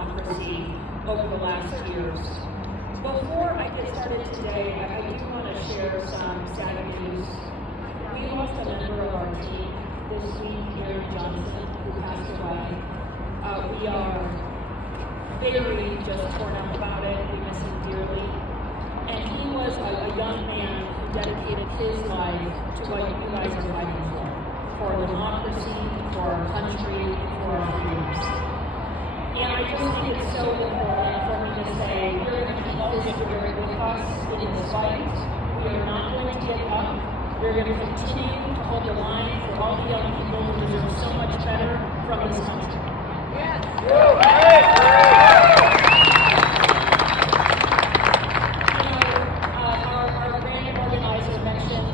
democracy over the last years. Before I get started today, I do want to share some sad news. We lost a member of our team this week, Aaron Johnson, who passed away. We are very just torn up about it. We miss him dearly. And he was a young man who dedicated his life to what you guys are fighting for democracy, for our country, for our freedoms. And I just think it's so important for me to say, we're going to keep this spirit with us in this fight. We are not going to give up. We're going to continue to hold the line for all the young people who deserve so much better from this country. Yes. Our grand organizer mentioned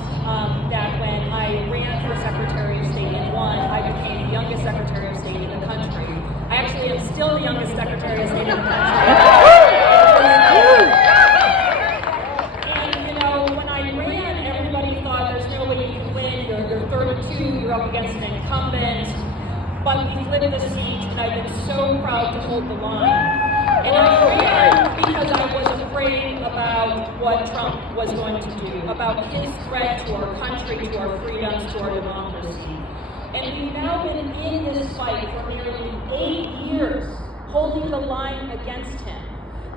that when I ran for Secretary of State and won, I became the youngest Secretary of State in the country. I actually am still the youngest Secretary of State in the country. And when I ran, everybody thought there's no way you can win. You're 32, you're up against an incumbent. But we flipped the seat, and I've been so proud to hold the line. And I ran because I was afraid about what Trump was going to do, about his threat to our country, to our freedoms, to our democracy. And we've now been in this fight for nearly 8 years, holding the line against him.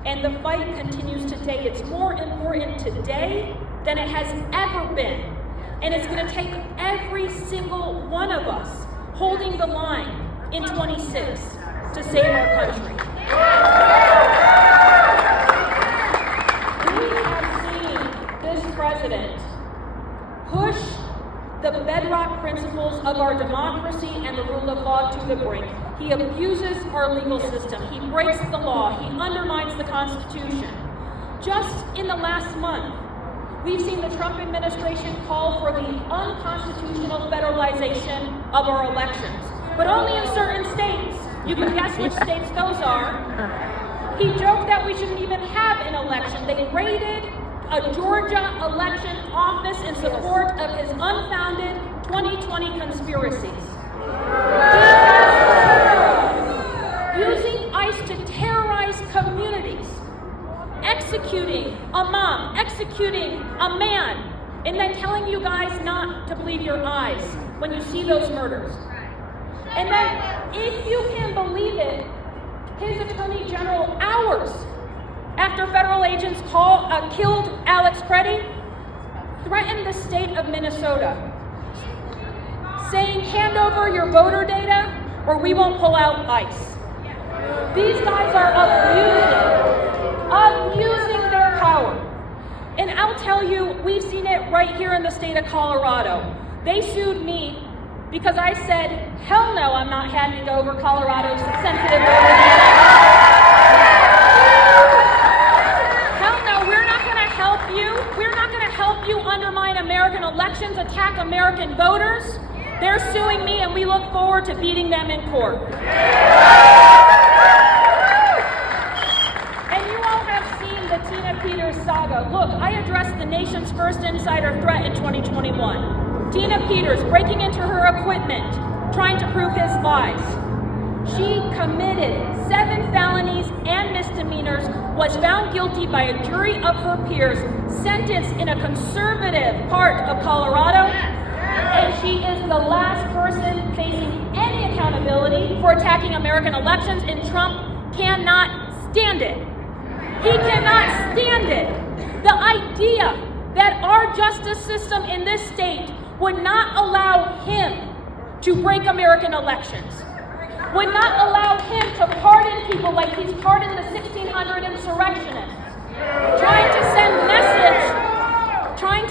And the fight continues today. It's more important today than it has ever been. And it's going to take every single one of us holding the line in 26 to save our country. We have seen this president push the bedrock principles of our democracy and the rule of law to the brink. He abuses our legal system. He breaks the law. He undermines the Constitution. Just in the last month, we've seen the Trump administration call for the unconstitutional federalization of our elections, but only in certain states. You can guess which states those are. He joked that we shouldn't even have an election. They raided a Georgia election office in support of his unfounded 2020 conspiracies. Using ICE to terrorize communities, executing a mom, executing a man, and then telling you guys not to believe your eyes when you see those murders. And then, if you can believe it, his Attorney General, hours after federal agents killed Alex Creddy, threatened the state of Minnesota, saying, hand over your voter data or we won't pull out ICE. These guys are abusing their power. And I'll tell you, we've seen it right here in the state of Colorado. They sued me because I said, hell no, I'm not handing over Colorado's sensitive voter data. Hell no, we're not going to help you. We're not going to help you undermine American elections, attack American voters. They're suing me, and we look forward to beating them in court. And you all have seen the Tina Peters saga. Look, I addressed the nation's first insider threat in 2021. Tina Peters breaking into her equipment, trying to prove his lies. She committed 7 felonies and misdemeanors, was found guilty by a jury of her peers, sentenced in a conservative part of Colorado, and she is the last person facing any accountability for attacking American elections, and Trump cannot stand it. He cannot stand it. The idea that our justice system in this state would not allow him to break American elections, would not allow him to pardon people like he's pardoned the 1600 insurrectionists, trying to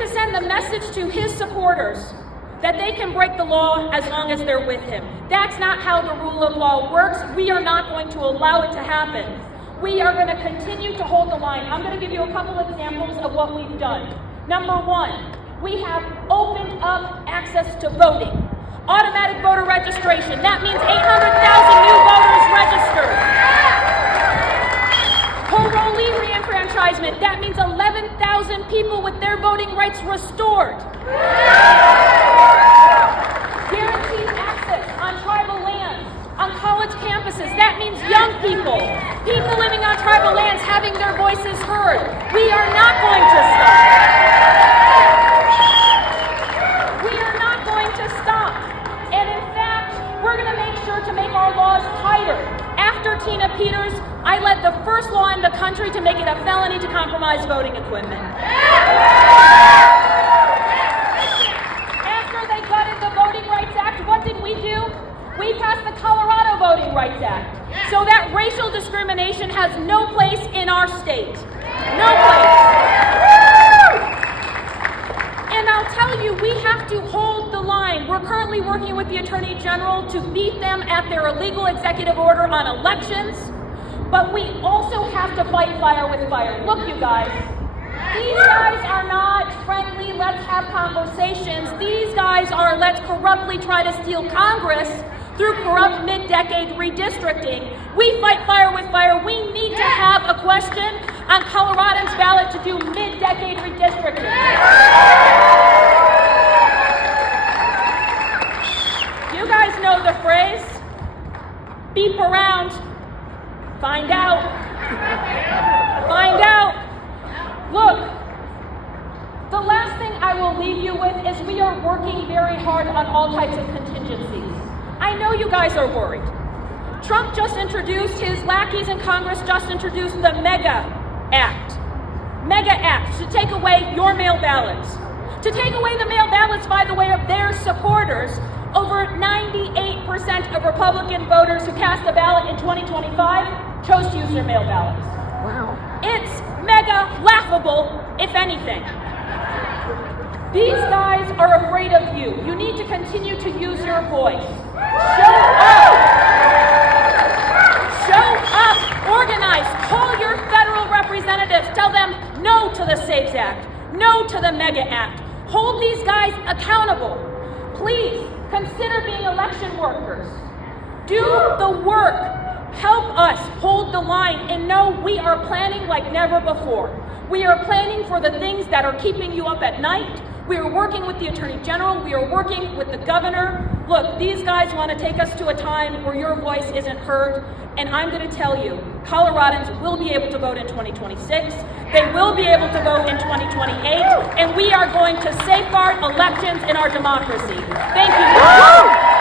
send the message to his supporters that they can break the law as long as they're with him. That's not how the rule of law works. We are not going to allow it to happen. We are going to continue to hold the line. I'm going to give you a couple examples of what we've done. Number one, we have opened up access to voting. Automatic voter registration. That means 800,000 new voters registered. Parolee reenfranchisement. That means 11,000 people with their voting rights restored. Guaranteed access on tribal lands, on college campuses. That means young people, people living on tribal lands having their voices heard. We are not going to stop. We are not going to stop. And in fact, we're going to make sure to make our laws tighter. After Tina Peters, I led the first law in the country to make it a felony to compromise voting equipment. After they gutted the Voting Rights Act, what did we do? We passed the Colorado Voting Rights Act so that racial discrimination has no place in our state. No place. And I'll tell you, we have to hold the line. We're currently working with the Attorney General to beat them at their illegal executive order on elections, but we also have to fight fire with fire. Look, you guys, these guys are not friendly, let's have conversations. These guys are, let's corruptly try to steal Congress through corrupt mid-decade redistricting. We fight fire with fire. We need to have a question on Coloradans' ballot to do mid-decade redistricting. You guys know the phrase, beep around, find out. Find out. Look, the last thing I will leave you with is we are working very hard on all types of contingencies. I know you guys are worried. Trump just introduced, his lackeys in Congress just introduced the MAGA Act. MAGA Act to take away your mail ballots. To take away the mail ballots, by the way, of their supporters. Over 98% of Republican voters who cast a ballot in 2025 chose to use their mail ballots. Wow. It's mega laughable, if anything. These guys are afraid of you. You need to continue to use your voice. Show up. Show up. Organize. Call your federal representatives. Tell them no to the SAVES Act. No to the MAGA Act. Hold these guys accountable. Please consider being election workers. Do the work. Help us hold the line and know we are planning like never before. We are planning for the things that are keeping you up at night. We are working with the Attorney General. We are working with the Governor. Look, these guys want to take us to a time where your voice isn't heard. And I'm going to tell you, Coloradans will be able to vote in 2026. They will be able to vote in 2028. And we are going to safeguard elections in our democracy. Thank you.